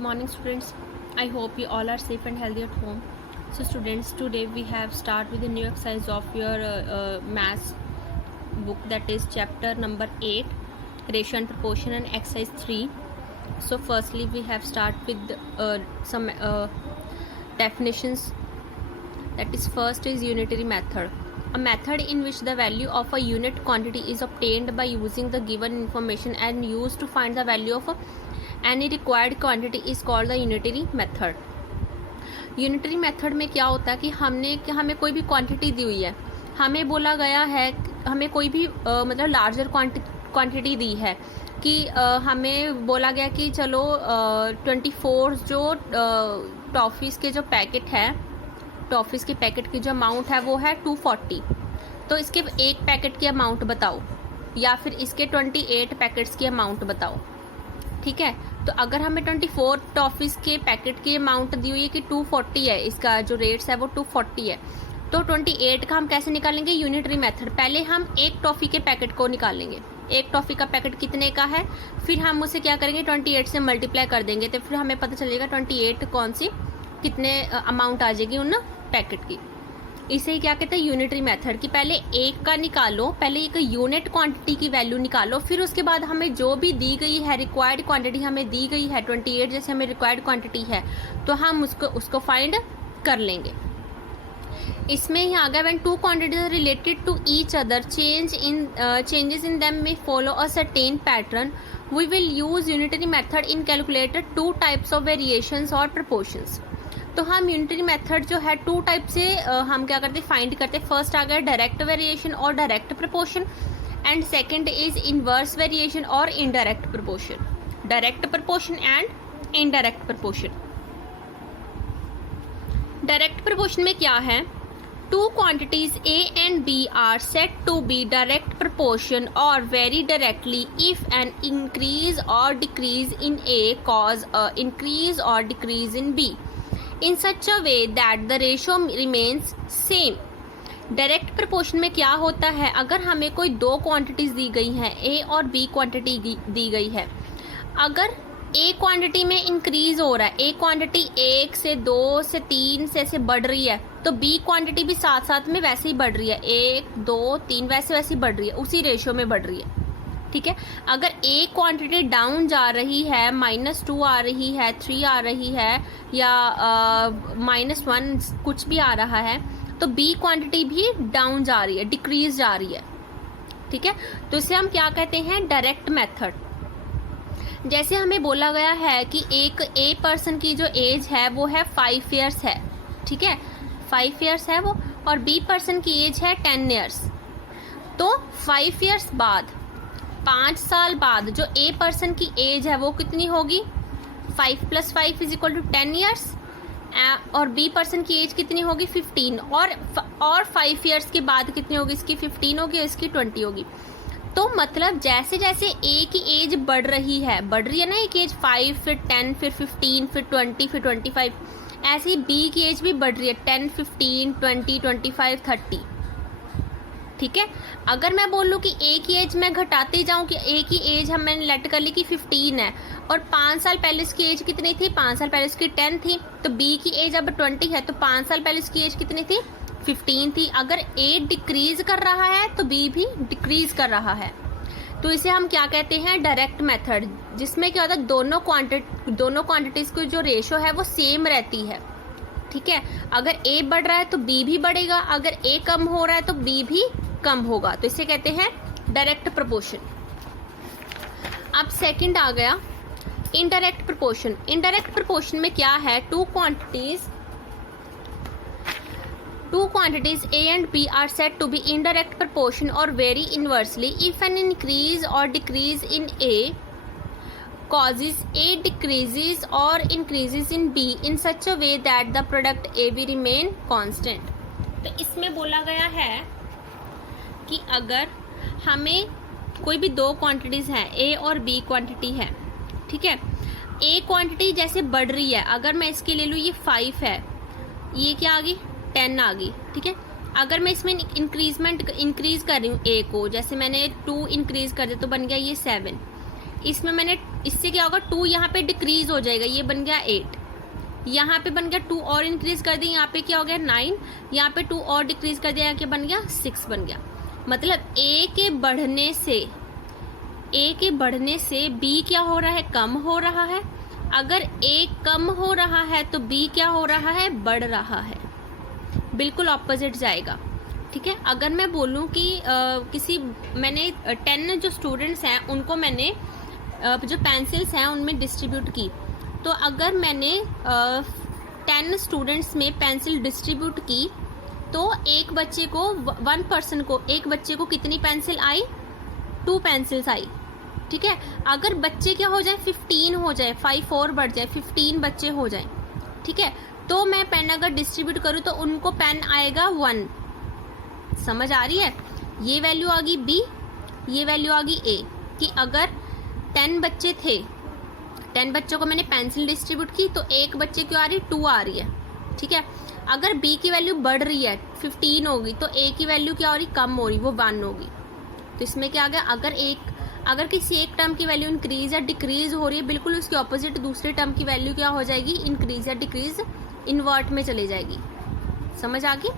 morning students. I hope you all are safe and healthy at home. So students, today we have start with the new exercise of your maths book, that is chapter number 8, ratio and proportion, and exercise 3. So firstly we have start with some definitions. That is, first is unitary method. A method in which the value of a unit quantity is obtained by using the given information and used to find the value of any required quantity is called the unitary method. Unitary method में क्या होता है कि हमें कोई भी quantity दी हुई है, हमें बोला गया है, हमें कोई भी मतलब लार्जर क्वांटिटी दी है कि हमें बोला गया कि चलो 24 जो टॉफ़ीज़ के जो पैकेट है, टॉफ़ीज़ के पैकेट की जो अमाउंट है वो है 240. तो इसके एक पैकेट की अमाउंट बताओ या फिर इसके 28 पैकेट्स की अमाउंट बताओ. ठीक है, तो अगर हमें 24 टॉफ़ीज़ के पैकेट की अमाउंट दी हुई है कि 240 है, इसका जो रेट्स है वो 240 है, तो 28 का हम कैसे निकालेंगे? Unitary method. पहले हम एक टॉफ़ी के पैकेट को निकालेंगे. एक टॉफ़ी का पैकेट कितने का है, फिर हम उसे क्या करेंगे 28 से मल्टीप्लाई कर देंगे, तो फिर हमें पता चलेगा 28 कौन सी कितने अमाउंट आ जाएगी उन पैकेट की. इसे ही क्या कहते हैं? Unitary method. कि पहले एक का निकालो, पहले एक यूनिट क्वांटिटी की वैल्यू निकालो, फिर उसके बाद हमें जो भी दी गई है रिक्वायर्ड क्वांटिटी हमें दी गई है 28 जैसे हमें रिक्वायर्ड क्वांटिटी है, तो हम उसको फाइंड कर लेंगे. इसमें ही आ गया when two quantities are related to each other changes in them में follow a certain pattern, we will use unitary method in calculated two types of variations और प्रपोर्शंस. तो हम यूनिटरी मेथड जो है टू टाइप से हम क्या करते फाइंड करते. फर्स्ट आ गया डायरेक्ट वेरिएशन और direct proportion, and second is inverse variation और indirect proportion. Direct proportion and indirect proportion. Direct proportion में क्या है? Two quantities A and B are said to be direct proportion or vary directly if an increase or decrease in A cause a increase or decrease in B in such a way that the ratio remains same. Direct proportion में क्या होता है? अगर हमें कोई दो quantities दी गई हैं, A और B क्वांटिटी दी गई है, अगर A क्वांटिटी में इंक्रीज हो रहा है, A क्वांटिटी 1 से 2 से 3 से ऐसे बढ़ रही है, तो B क्वांटिटी भी साथ साथ में वैसे ही बढ़ रही है, 1 2 3 वैसे ही बढ़ रही है, उसी रेशियो में बढ़ रही है. ठीक है, अगर A क्वांटिटी डाउन जा रही है, -2 आ रही है, 3 आ रही है, या -1 कुछ भी आ रहा है, तो B क्वांटिटी भी डाउन जा रही है, डिक्रीज जा रही है. ठीक है, तो इसे हम क्या कहते हैं? Direct method. जैसे हमें बोला गया है कि एक A पर्सन की जो एज है वो है 5 ईयर्स है. ठीक है, 5 ईयर्स है वो, और B पर्सन की एज है 10 ईयर्स. तो 5 ईयर्स बाद, 5 साल बाद जो A पर्सन की एज है वो कितनी होगी? 5 + 5 = 10 ईयर्स, और B पर्सन की एज कितनी होगी? 15. और 5 ईयर्स के बाद कितनी होगी? इसकी 15 होगी और इसकी 20 होगी. तो मतलब जैसे जैसे A की एज बढ़ रही है ना, एक एज 5, फिर 10, फिर 15, फिर 20, फिर 25, ऐसे ही B की एज भी बढ़ रही है 10, 15, 20, 25, 30. ठीक है, अगर मैं बोलूँ कि A की एज मैं घटाते जाऊँ कि A की एज हम मैंने लेट कर ली कि 15 है, और 5 साल पहले इसकी एज कितनी थी? 5 साल पहले इसकी 10 थी, तो B की एज अब 20 है, तो 5 साल पहले इसकी एज कितनी थी? 15 थी. अगर A डिक्रीज कर रहा है तो B भी डिक्रीज कर रहा है. तो इसे हम क्या कहते हैं? डायरेक्ट मेथड, जिसमें क्या होता है दोनों क्वांटिटीज की जो रेशो है वो सेम रहती है. ठीक है, अगर A बढ़ रहा है तो B भी बढ़ेगा, अगर A कम हो रहा है तो B भी कम होगा. तो इसे कहते हैं डायरेक्ट प्रपोर्शन. अब सेकंड आ गया इनडायरेक्ट प्रपोर्शन. इनडायरेक्ट प्रपोर्शन में क्या है? Two quantities A and B are said to be indirect proportion or vary inversely if an increase or decrease in A causes A decreases or increases in B in such a way that the product AB remain constant. तो इसमें बोला गया है कि अगर हमें कोई भी दो क्वांटिटीज हैं, A और B क्वांटिटी है, ठीक है, A क्वांटिटी जैसे बढ़ रही है, अगर मैं इसके ले लूँ ये 5 है, ये क्या आ गई? 10 आ गई. ठीक है, अगर मैं इसमें इंक्रीज कर रही हूँ A को, जैसे मैंने 2 इंक्रीज कर दिया तो बन गया ये 7, इसमें मैंने इससे क्या होगा, 2 यहाँ पे डिक्रीज हो जाएगा, ये बन गया 8, यहाँ पे बन गया 2 और इंक्रीज कर दिया, यहाँ पे क्या हो गया 9, यहाँ पे 2 और डिक्रीज कर दिया, यहाँ क्या बन गया 6 बन गया। मतलब a के बढ़ने से b क्या हो रहा है, कम हो रहा है। अगर a कम हो रहा है तो b क्या हो रहा है, बढ़ रहा है, बिल्कुल ऑपोजिट जाएगा। ठीक है, अगर मैं बोलूं कि मैंने 10 जो स्टूडेंट्स हैं उनको मैंने जो पेंसिल्स हैं उनमें डिस्ट्रीब्यूट की, तो अगर मैंने 10 स्टूडेंट्स में पेंसिल डिस्ट्रीब्यूट की तो एक बच्चे को कितनी पेंसिल आई, 2 पेंसिल्स आई। ठीक है, अगर बच्चे क्या हो जाए 15 हो जाए, 5 और बढ़ जाए, 15 बच्चे हो जाए, ठीक है, तो मैं पेन अगर डिस्ट्रीब्यूट करूँ तो उनको पेन आएगा 1। समझ आ रही है? ये वैल्यू आ गई b, ये वैल्यू आ गई a, कि अगर 10 बच्चे थे, 10 बच्चों को मैंने पेंसिल डिस्ट्रीब्यूट की तो एक बच्चे क्यों आ रही, 2 आ रही है। ठीक है, अगर b की वैल्यू बढ़ रही है, 15 होगी, तो a की वैल्यू क्या हो रही, कम हो रही, वो 1 होगी। तो इसमें क्या आ गया, अगर किसी एक टर्म की वैल्यू इंक्रीज या डिक्रीज हो रही है, बिल्कुल उसके ऑपोजिट दूसरे टर्म की वैल्यू क्या हो जाएगी, इंक्रीज या डिक्रीज इन्वर्ट में चली जाएगी। समझ आ गई?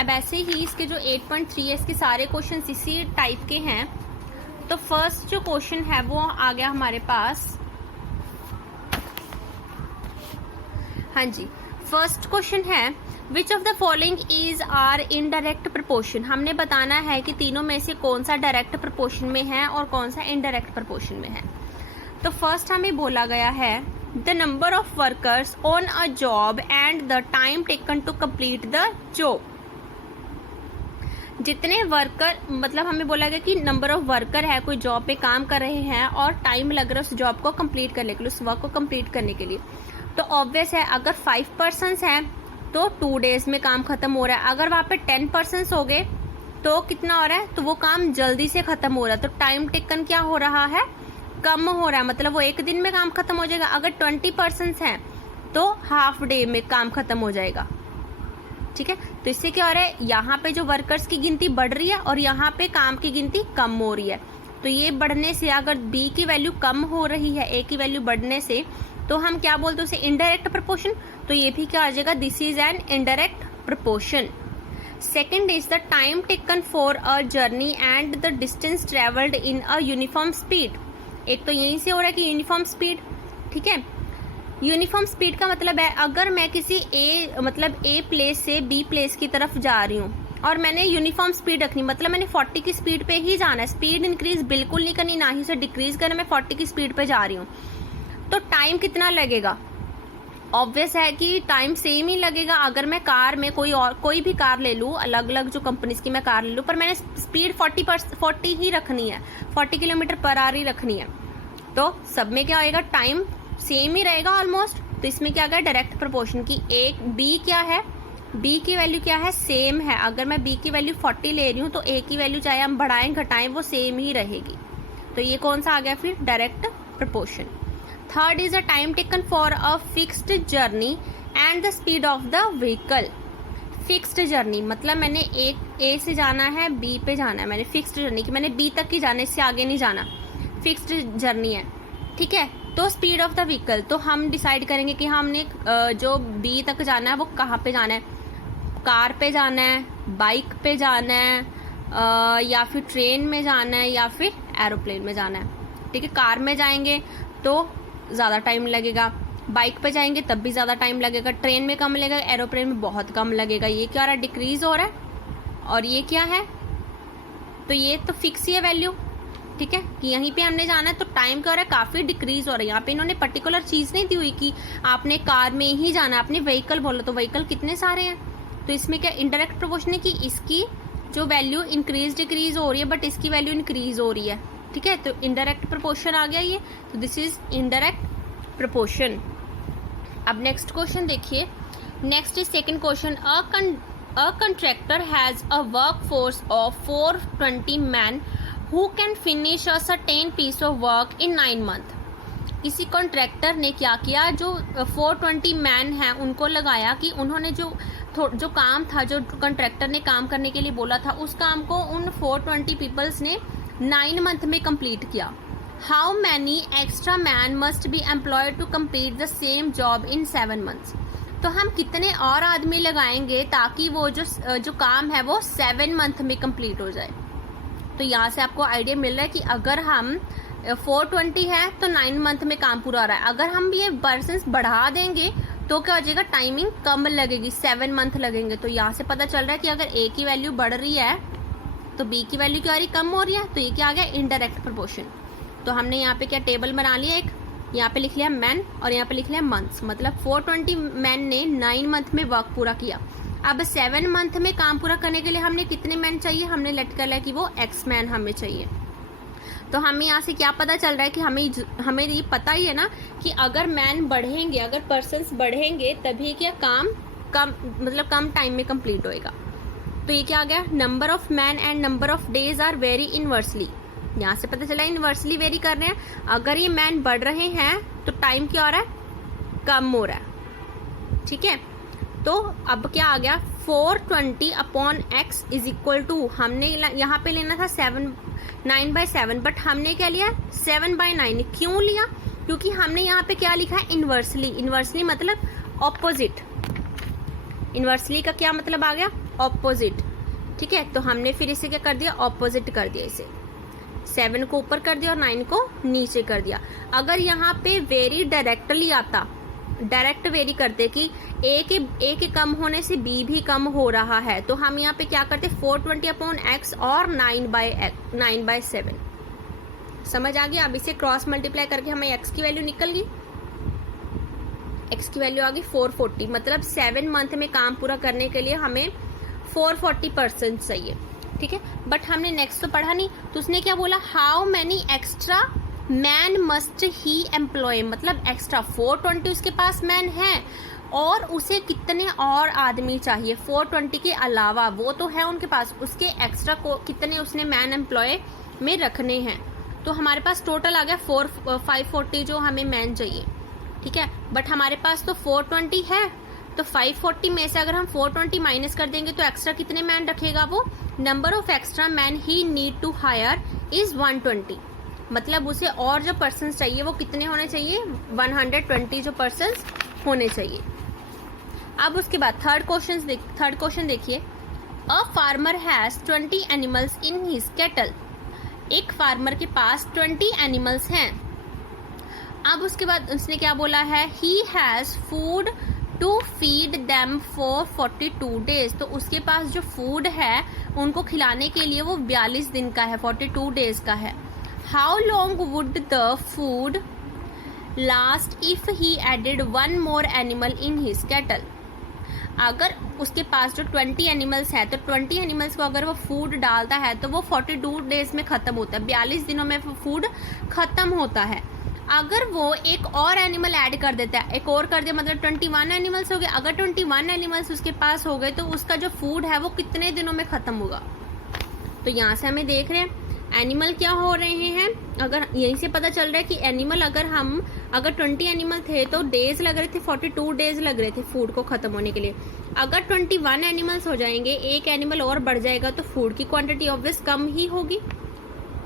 अब ऐसे ही इसके जो 8.3 है, इसके सारे क्वेश्चन इसी टाइप के हैं। तो फर्स्ट जो क्वेश्चन है वो आ गया हमारे पास, हाँ जी, फर्स्ट क्वेश्चन है which of the following is are in direct proportion. हमने बताना है कि तीनों में से कौन सा डायरेक्ट प्रपोर्शन में है और कौन सा इनडायरेक्ट प्रपोर्शन में है। तो फर्स्ट हमें बोला गया है the number of workers on a job and the time taken to complete the job. जितने वर्कर, मतलब हमें बोला गया कि नंबर ऑफ वर्कर है, कोई जॉब पे काम कर रहे हैं और टाइम लग रहा है उस जॉब को कंप्लीट करने के लिए, उस वर्क को कंप्लीट करने के लिए। तो ऑब्वियस है अगर 5 पर्सन्स हैं तो 2 डेज में काम खत्म हो रहा है। अगर वहां पे 10 पर्सन्स हो गए तो कितना हो रहा है, तो वो काम जल्दी से खत्म हो रहा है, तो टाइम टेकन क्या हो रहा है, कम हो रहा है, मतलब वो एक दिन में काम खत्म हो जाएगा। अगर 20 पर्सन्स हैं तो हाफ डे में काम खत्म हो जाएगा। ठीक है, तो इससे क्या हो रहा है, यहाँ पे जो वर्कर्स की गिनती बढ़ रही है और यहाँ पे काम की गिनती कम हो रही है। तो ये बढ़ने से अगर b की वैल्यू कम हो रही है a की वैल्यू बढ़ने से, तो हम क्या बोलते हैं उसे, इनडायरेक्ट प्रपोर्शन। तो ये भी क्या आ जाएगा, this is an indirect proportion. Second is the time taken for a journey and the distance travelled in a uniform speed. एक तो यहीं से हो रहा है कि यूनिफॉर्म स्पीड। ठीक है, यूनिफॉर्म स्पीड का मतलब है अगर मैं किसी ए प्लेस से बी प्लेस की तरफ जा रही हूँ और मैंने यूनिफॉर्म स्पीड रखनी, मतलब मैंने 40 की स्पीड पे ही जाना है, स्पीड इंक्रीज बिल्कुल नहीं करनी, ना ही उसे डिक्रीज करना, मैं 40 की स्पीड पे जा रही हूँ, तो टाइम कितना लगेगा, ऑब्वियस है कि टाइम सेम ही लगेगा। अगर मैं कार में कोई भी कार ले लूँ, अलग अलग जो कंपनीज की मैं कार ले लूँ, पर मैंने स्पीड 40 ही रखनी है, 40 किलोमीटर पर आवर ही रखनी है, तो सब में क्या आएगा, टाइम सेम ही रहेगा ऑलमोस्ट। तो इसमें क्या गया, डायरेक्ट प्रोपोर्शन की एक बी क्या है, बी की वैल्यू क्या है, सेम है। अगर मैं बी की वैल्यू 40 ले रही हूँ तो ए की वैल्यू चाहे हम बढ़ाएं घटाएं वो सेम ही रहेगी। तो ये कौन सा आ गया फिर, direct proportion. Third is a time taken for a fixed journey and the speed of the vehicle. Fixed journey मतलब मैंने ए से जाना है बी पे जाना है, मैंने फिक्स्ड जर्नी की, मैंने बी तक ही जाना है, इससे आगे नहीं जाना, फिक्स्ड जर्नी है। ठीक है, तो स्पीड ऑफ द व्हीकल, तो हम डिसाइड करेंगे कि हमने जो बी तक जाना है वो कहाँ पे जाना है, कार पे जाना है, बाइक पे जाना है, या फिर ट्रेन में जाना है, या फिर एरोप्लेन में जाना है। ठीक है, कार में जाएंगे तो ज़्यादा टाइम लगेगा, बाइक पे जाएंगे तब भी ज़्यादा टाइम लगेगा, ट्रेन में कम लगेगा, एरोप्लेन में बहुत कम लगेगा। ये क्या हो रहा है, डिक्रीज हो रहा है, और ये क्या है, तो ये तो फिक्स ही है वैल्यू। ठीक है, कि यहीं पे हमने जाना है तो टाइम क्या हो रहा है, काफ़ी डिक्रीज हो रहा है। यहाँ पे इन्होंने पर्टिकुलर चीज़ नहीं दी हुई कि आपने कार में ही जाना है, आपने व्हीकल बोला, तो व्हीकल कितने सारे हैं। तो इसमें क्या इनडायरेक्ट प्रोपोर्शन है कि इसकी जो वैल्यू इंक्रीज डिक्रीज हो रही है बट इसकी वैल्यू इंक्रीज हो रही है। ठीक है, तो इनडायरेक्ट प्रोपोर्शन आ गया ये, तो दिस इज इनडायरेक्ट प्रोपोर्शन। अब नेक्स्ट क्वेश्चन देखिए, next is second question, a contractor has a workforce of 420 man who can finish a certain piece of work in 9 month. किसी कॉन्ट्रैक्टर ने क्या किया, जो 420 मैन हैं उनको लगाया कि उन्होंने जो काम था, जो कॉन्ट्रैक्टर ने काम करने के लिए बोला था, उस काम को उन 420 पीपल्स ने 9 मंथ में कंप्लीट किया। How many extra man must be employed to complete the same job in 7 months। तो हम कितने और आदमी लगाएंगे ताकि वो जो काम है वो 7 month में कंप्लीट हो जाए। तो यहाँ से आपको आइडिया मिल रहा है कि अगर हम 420 है तो 9 month में काम पूरा हो रहा है। अगर हम ये पर्सन्स बढ़ा देंगे तो क्या हो जाएगा, टाइमिंग कम लगेगी, 7 month लगेंगे। तो यहाँ से पता चल रहा है कि अगर ए की वैल्यू बढ़ रही है तो बी की वैल्यू क्या आ रही, कम हो रही है। तो ये क्या आ गया, इनडायरेक्ट प्रोपोर्शन। तो हमने यहाँ पे क्या टेबल बना लिया, एक यहाँ पे लिख लिया मैन और यहाँ पे लिख लिया मंथ्स। मतलब 420 मैन ने 9 month में वर्क पूरा किया। अब 7 month में काम पूरा करने के लिए हमने कितने मैन चाहिए, हमने लेट कर लिया कि वो एक्स मैन हमें चाहिए। तो हमें यहाँ से क्या पता चल रहा है कि हमें ये पता ही है ना कि अगर मैन बढ़ेंगे, अगर पर्सन्स बढ़ेंगे तभी क्या काम कम टाइम में कंप्लीट होएगा। तो ये क्या आ गया, number of man and number of days are very inversely. यहाँ से पता चला इनवर्सली वेरी कर रहे हैं। अगर ये मैन बढ़ रहे हैं तो टाइम क्या हो रहा है, कम हो रहा है। ठीक है, तो अब क्या आ गया, 420 upon x is equal to, हमने यहाँ पे लेना था 9/7, बट हमने क्या लिया 7/9। क्यों लिया, क्योंकि हमने यहाँ पे क्या लिखा है, इनवर्सली। इनवर्सली मतलब ऑपोजिट। इनवर्सली का क्या मतलब आ गया, ऑपोजिट। ठीक है, तो हमने फिर इसे क्या कर दिया, ऑपोजिट कर दिया। इसे 7 को ऊपर कर दिया और 9 को नीचे कर दिया। अगर यहाँ पे वेरी डायरेक्टली आता, डायरेक्ट वेरी करते कि ए के कम होने से बी भी कम हो रहा है, तो हम यहाँ पे क्या करते, 420 अपॉन एक्स और 9/7। समझ आ गया। अब इसे क्रॉस मल्टीप्लाई करके हमें एक्स की वैल्यू निकल गई। एक्स की वैल्यू आ गई 440। मतलब 7 month में काम पूरा करने के लिए हमें 440% चाहिए। ठीक है, बट हमने नेक्स्ट तो पढ़ा नहीं। तो उसने क्या बोला, how many extra man must he employ. मतलब एक्स्ट्रा 420 उसके पास मैन है और उसे कितने और आदमी चाहिए 420 के अलावा, वो तो है उनके पास, उसके एक्स्ट्रा को कितने उसने मैन एम्प्लॉय में रखने हैं। तो हमारे पास टोटल आ गया 540 जो हमें मैन चाहिए। ठीक है, बट हमारे पास तो 420 है, तो 540 में से अगर हम 420 माइनस कर देंगे तो एक्स्ट्रा कितने मैन रखेगा वो, number of extra man he need to hire is 120। मतलब उसे और जो पर्सन चाहिए वो कितने होने चाहिए, 120 जो पर्सन होने चाहिए। अब उसके बाद थर्ड क्वेश्चन देखिए, a farmer has 20 animals in his cattle. एक फार्मर के पास 20 एनिमल्स हैं। अब उसके बाद उसने क्या बोला है, he has food to feed them for 42 days। तो उसके पास जो फूड है उनको खिलाने के लिए वो 42 दिन का है, 42 days का है। How long would the food last if he added 1 more animal in his cattle. अगर उसके पास जो 20 एनिमल्स है तो 20 एनिमल्स को अगर वो फूड डालता है तो वो 42 days में खत्म होता है, 42 दिनों में फूड खत्म होता है। अगर वो एक और एनिमल ऐड कर देता है, एक और कर दिया मतलब 21 एनिमल्स हो गए। अगर 21 एनिमल्स उसके पास हो गए तो उसका जो फूड है वो कितने दिनों में खत्म होगा। तो यहाँ से हमें देख रहे हैं एनिमल क्या हो रहे हैं। अगर यहीं से पता चल रहा है कि एनिमल अगर 20 एनिमल थे तो डेज लग रहे थे, 42 days लग रहे थे फूड को खत्म होने के लिए। अगर 21 एनिमल्स हो जाएंगे, एक एनिमल और बढ़ जाएगा तो फूड की क्वांटिटी ऑब्वियस कम ही होगी।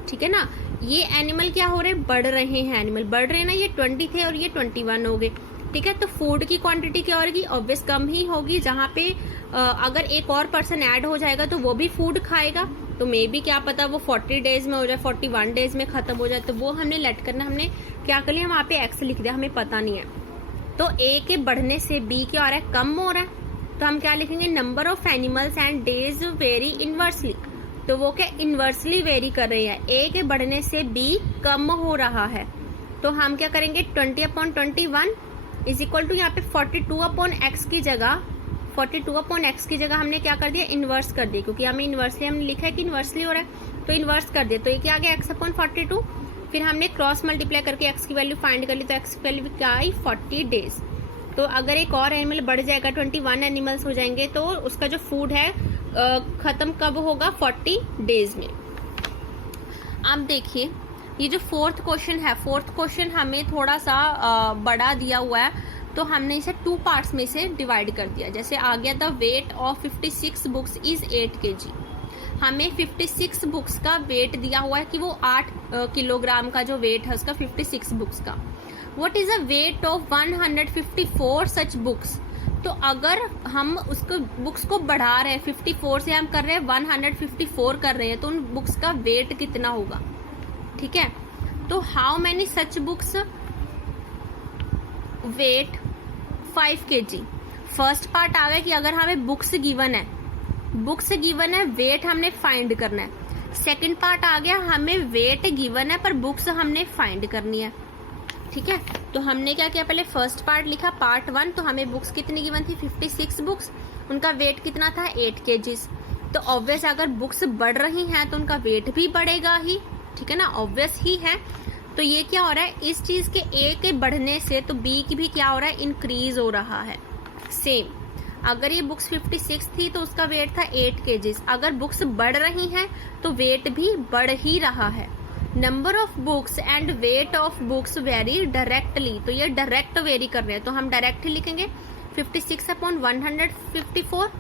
ठीक है ना, ये एनिमल क्या हो रहे हैं, बढ़ रहे हैं। एनिमल बढ़ रहे हैं ना, ये 20 थे और ये 21 हो गए। ठीक है, तो फूड की क्वांटिटी क्या होगी, ऑब्वियस कम ही होगी। जहाँ पे अगर एक और पर्सन ऐड हो जाएगा तो वो भी फूड खाएगा, तो मे बी क्या पता वो 40 days में हो जाए, 41 days में खत्म हो जाए। तो वो हमने लेट करना, हमने क्या कर लिया, वहाँ पे एक्स लिख दिया, हमें पता नहीं है। तो ए के बढ़ने से बी क्या हो रहा है, कम हो रहा है। तो हम क्या लिखेंगे, number of animals and days very inversely. तो वो क्या इनवर्सली वेरी कर रही है, ए के बढ़ने से बी कम हो रहा है। तो हम क्या करेंगे, 20/21 इज इक्वल टू यहाँ पे 42/x की जगह 42/x की जगह हमने क्या कर दिया, इनवर्स कर दिया, क्योंकि हमें इनवर्सली हमने लिखा है कि इनवर्सली हो रहा है तो इनवर्स कर दिया। तो ये क्या आ गया, x/42। फिर हमने क्रॉस मल्टीप्लाई करके x की वैल्यू फाइंड कर ली, तो x की वैल्यू क्या आई, 40 days। तो अगर एक और एनिमल बढ़ जाएगा, 21 एनिमल्स हो जाएंगे, तो उसका जो फूड है खत्म कब होगा, 40 days में। अब देखिए ये जो फोर्थ क्वेश्चन हमें थोड़ा सा बड़ा दिया हुआ है, तो हमने इसे 2 पार्ट्स में से डिवाइड कर दिया। जैसे आ गया, the weight of 56 books is 8 kg। हमें 56 बुक्स का वेट दिया हुआ है कि वो 8 किलोग्राम का जो वेट है उसका 56 बुक्स का। What is a weight of 154 such books. तो अगर हम उसको बुक्स को बढ़ा रहे हैं, 54 से हम कर रहे हैं 154 कर रहे हैं, तो उन बुक्स का वेट कितना होगा। ठीक है, तो how many such books weight 5 kg। First part आ गया कि अगर हमें बुक्स गिवन है, वेट हमने फाइंड करना है। सेकंड पार्ट आ गया हमें वेट गिवन है पर बुक्स हमने फाइंड करनी है। ठीक है, तो हमने क्या किया, पहले फर्स्ट पार्ट लिखा पार्ट 1, तो हमें बुक्स कितनी गिवन थी 56 बुक्स, उनका वेट कितना था 8 kg। तो ऑब्वियस अगर बुक्स बढ़ रही हैं तो उनका वेट भी बढ़ेगा ही, ठीक है ना, ऑब्वियस ही है। तो ये क्या हो रहा है, इस चीज के ए के बढ़ने से तो बी की भी क्या हो रहा है, इंक्रीज हो रहा है। सेम अगर ये बुक्स 56 थी तो उसका वेट था 8 kg, अगर बुक्स बढ़ रही हैं तो वेट भी बढ़ ही रहा है। Number of books and weight of books very directly, तो ये डायरेक्ट वेरी कर रहे हैं, तो हम डायरेक्ट ही लिखेंगे 56/154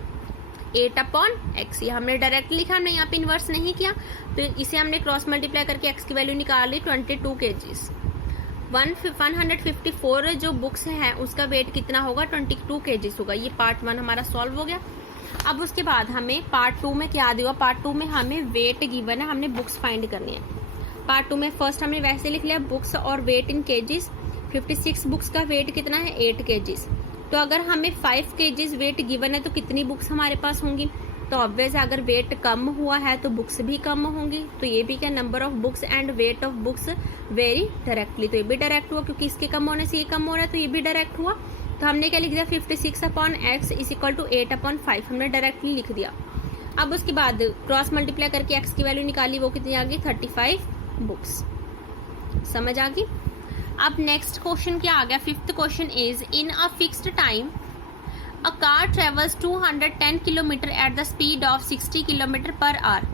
8/x। ये हमने डायरेक्ट लिखा, हमने यहाँ पे इन्वर्स नहीं किया, तो इसे हमने क्रॉस मल्टीप्लाई करके x की वैल्यू निकाल ली 22 kg। 154 जो बुक्स हैं उसका वेट कितना होगा 22 kg होगा। ये पार्ट 1 हमारा सॉल्व हो गया। अब उसके बाद हमें पार्ट 2 में क्या दिया, पार्ट 2 में हमें वेट गिवन है, हमने बुक्स फाइंड करनी है। पार्ट 2 में फर्स्ट हमने वैसे लिख लिया बुक्स और वेट इन केजीज। 56 बुक्स का वेट कितना है 8 kg। तो अगर हमें 5 kg वेट गिवन है तो कितनी बुक्स हमारे पास होंगी, तो ऑब्वियस अगर वेट कम हुआ है तो बुक्स भी कम होंगी। तो ये भी क्या, number of books and weight of books very directly, तो ये भी डायरेक्ट हुआ क्योंकि इसके कम होने से ये कम हो रहा है, तो ये भी डायरेक्ट हुआ। तो हमने क्या लिख दिया 56/x इज इक्वल टू 8/5, हमने डायरेक्टली लिख दिया। अब उसके बाद क्रॉस मल्टीप्लाई करके x की वैल्यू निकाली, वो कितनी आ गई 35 बुक्स। समझ आ गई। अब नेक्स्ट क्वेश्चन क्या आ गया, 5th question is in a fixed time a car travels 210 kilometre at the speed of 60 kilometre per hour.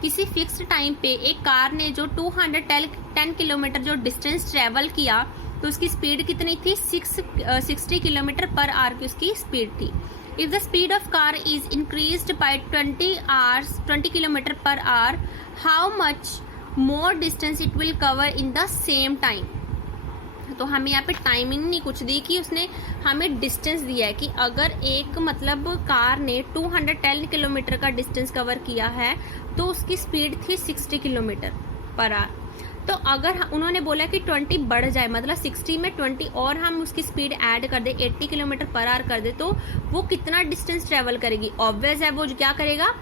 किसी फिक्स्ड टाइम पे एक कार ने जो 210 किलोमीटर जो डिस्टेंस ट्रेवल किया तो उसकी स्पीड कितनी थी 60 किलोमीटर पर आवर की उसकी स्पीड थी। If the speed of car is increased by 20 kilometre per hour, how much more distance it will cover in the same time. तो हमें यहाँ पे टाइमिंग नहीं कुछ दी कि उसने हमें डिस्टेंस दिया है कि अगर एक मतलब कार ने 210 किलोमीटर का डिस्टेंस कवर किया है तो उसकी स्पीड थी 60 किलोमीटर पर आवर। तो अगर उन्होंने बोला कि 20 बढ़ जाए, मतलब 60 में 20 और हम उसकी स्पीड ऐड कर दे 80 किलोमीटर पर आवर कर दे, तो वो कितना डिस्टेंस ट्रेवल करेगी। ऑब्वियस है वो क्या करेगा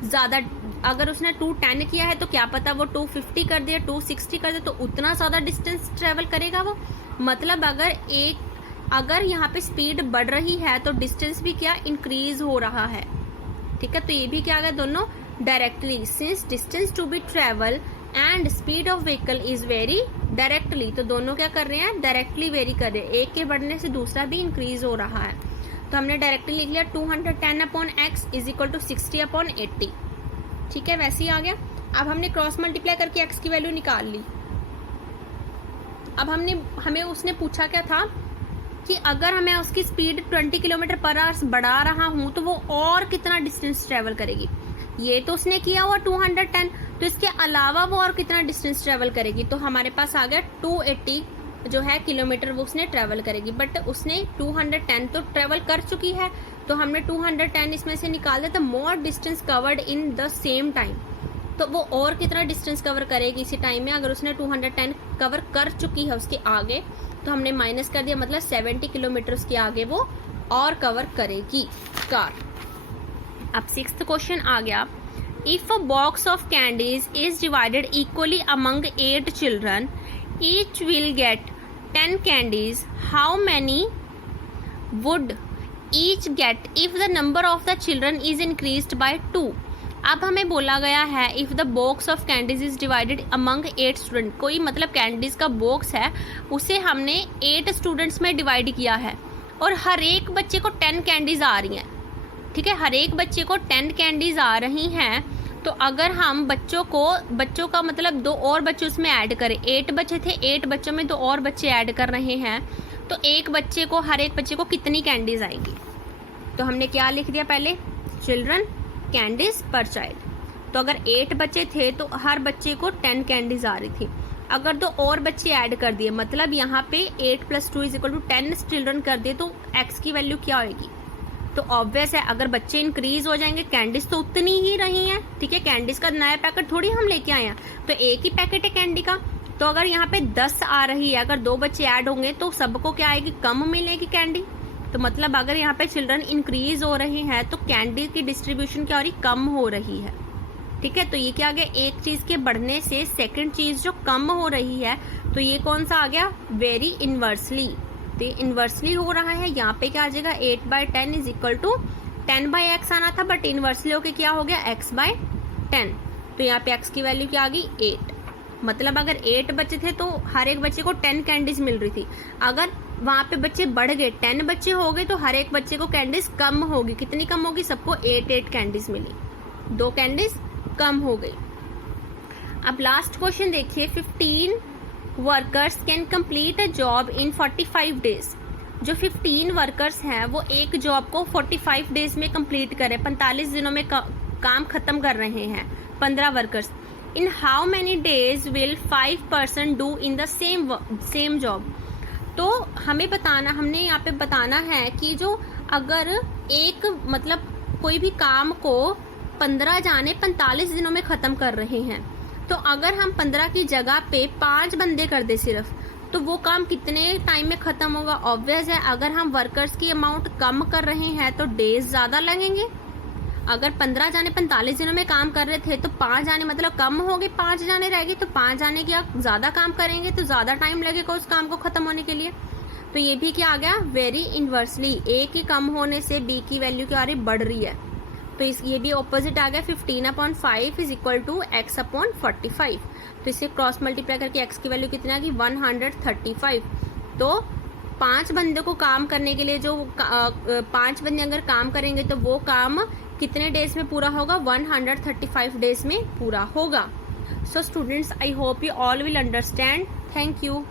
ज्यादा। अगर उसने 210 किया है तो क्या पता वो 250 कर दे, 260 कर दे, तो उतना ज्यादा डिस्टेंस ट्रेवल करेगा वो। मतलब अगर यहाँ पे स्पीड बढ़ रही है तो डिस्टेंस भी क्या इंक्रीज हो रहा है। ठीक है, तो ये भी क्या आ गया दोनों directly, since distance to be travel and speed of vehicle is very directly, तो दोनों क्या कर रहे हैं डायरेक्टली वेरी कर रहे हैं, एक के बढ़ने से दूसरा भी इंक्रीज हो रहा है। तो हमने डायरेक्टली लिख लिया 210/x इज इक्वल टू 60/80। ठीक है, वैसे ही आ गया। अब हमने क्रॉस मल्टीप्लाई करके x की वैल्यू निकाल ली। अब हमें उसने पूछा क्या था कि अगर हमें उसकी स्पीड 20 किलोमीटर पर आवर बढ़ा रहा हूं तो वो और कितना डिस्टेंस ट्रेवल करेगी। ये तो उसने किया हुआ 210, तो इसके अलावा वो और कितना डिस्टेंस ट्रेवल करेगी। तो हमारे पास आ गया 280 जो है किलोमीटर वो उसने ट्रेवल करेगी, बट उसने 210 तो ट्रेवल कर चुकी है, तो हमने 210 इसमें से निकाल दिया। तो मोर distance covered in the same time, तो वो और कितना डिस्टेंस कवर करेगी इसी टाइम में। अगर उसने 210 कवर कर चुकी है उसके आगे तो हमने माइनस कर दिया, मतलब 70 किलोमीटर उसके आगे वो और कवर करेगी कार। अब 6th क्वेश्चन आ गया, if a box of candies is divided equally among 8 children, each will get 10 candies, how many would each get if the number of the children is increased by 2। अब हमें बोला गया है if the box of candies is divided among 8 student, कोई मतलब candies का box है उसे हमने 8 स्टूडेंट्स में डिवाइड किया है और हर एक बच्चे को 10 कैंडीज आ रही हैं। ठीक है, हर एक बच्चे को 10 कैंडीज आ रही हैं, तो अगर हम बच्चों का मतलब 2 और बच्चे उसमें ऐड करें, 8 बच्चे थे, 8 बच्चों में 2 और बच्चे ऐड कर रहे हैं, तो हर एक बच्चे को कितनी कैंडीज आएंगी। तो हमने क्या लिख दिया पहले, चिल्ड्रन कैंडीज पर चाइल्ड। तो अगर 8 बच्चे थे तो हर बच्चे को 10 कैंडीज आ रही थी। अगर 2 और बच्चे ऐड कर दिए, मतलब यहाँ पे 8 + 2 = 10 चिल्ड्रन कर दिए, तो x की वैल्यू क्या होगी? तो ऑब्वियस है, अगर बच्चे इंक्रीज हो जाएंगे, कैंडीज तो उतनी ही रही हैं, ठीक है, कैंडीज का नया पैकेट थोड़ी हम लेके आए हैं, तो एक ही पैकेट है कैंडी का। तो अगर यहाँ पे 10 आ रही है, अगर 2 बच्चे ऐड होंगे तो सबको क्या आएगी? कम मिलेगी कैंडी। तो मतलब अगर यहाँ पे चिल्ड्रन इंक्रीज हो रहे हैं तो कैंडी की डिस्ट्रीब्यूशन क्या हो रही? कम हो रही है, ठीक है। तो ये क्या आ गया? एक चीज के बढ़ने से सेकंड चीज जो कम हो रही है, तो ये कौन सा आ गया? Very inversely. तो ये इनवर्सली हो रहा है। यहाँ पे क्या आ जाएगा? 8/10 = 10/x आना था, बट इनवर्सली होके क्या हो गया? x/10। तो यहाँ पे x की वैल्यू क्या आ गई? 8। मतलब अगर 8 बच्चे थे तो हर एक बच्चे को 10 कैंडीज मिल रही थी। अगर वहां पे बच्चे बढ़ गए, 10 बच्चे हो गए, तो हर एक बच्चे को कैंडीज कम होगी। कितनी कम होगी? सबको 8 कैंडीज मिली, 2 कैंडीज कम हो गई। अब लास्ट क्वेश्चन देखिए, 15 workers can complete a job in 45 days. जो 15 वर्कर्स हैं वो एक जॉब को 45 डेज में कंप्लीट करें, 45 दिनों में काम खत्म कर रहे हैं 15 workers. In how many days will 5 person do in the same job. तो हमें बताना, हमने यहाँ पे बताना है कि जो अगर एक मतलब कोई भी काम को 15 जाने 45 दिनों में खत्म कर रहे हैं, तो अगर हम 15 की जगह पे 5 बंदे कर दे सिर्फ, तो वो काम कितने टाइम में खत्म होगा? ऑब्वियस है, अगर हम वर्कर्स की अमाउंट कम कर रहे हैं तो डेज ज्यादा लगेंगे। अगर 15 जाने 45 दिनों में काम कर रहे थे तो 5 जाने मतलब कम हो गए, 5 जाने रह गए, तो 5 जाने की आप ज्यादा काम करेंगे तो ज्यादा टाइम लगेगा उस काम को खत्म होने के लिए। तो ये भी क्या आ गया? Very inversely. ए की कम होने से बी की वैल्यू क्या आ रही? बढ़ रही है। तो ये भी ऑपोजिट आ गया। 15/5 = x/45। तो इसे क्रॉस मल्टीप्लाई करके x की वैल्यू कितनी आ गई? 135। तो 5 बंदे को काम करने के लिए, जो 5 बंदे अगर काम करेंगे तो वो काम कितने डेज में पूरा होगा? 135 डेज में पूरा होगा। So students, I hope you all will understand. Thank you.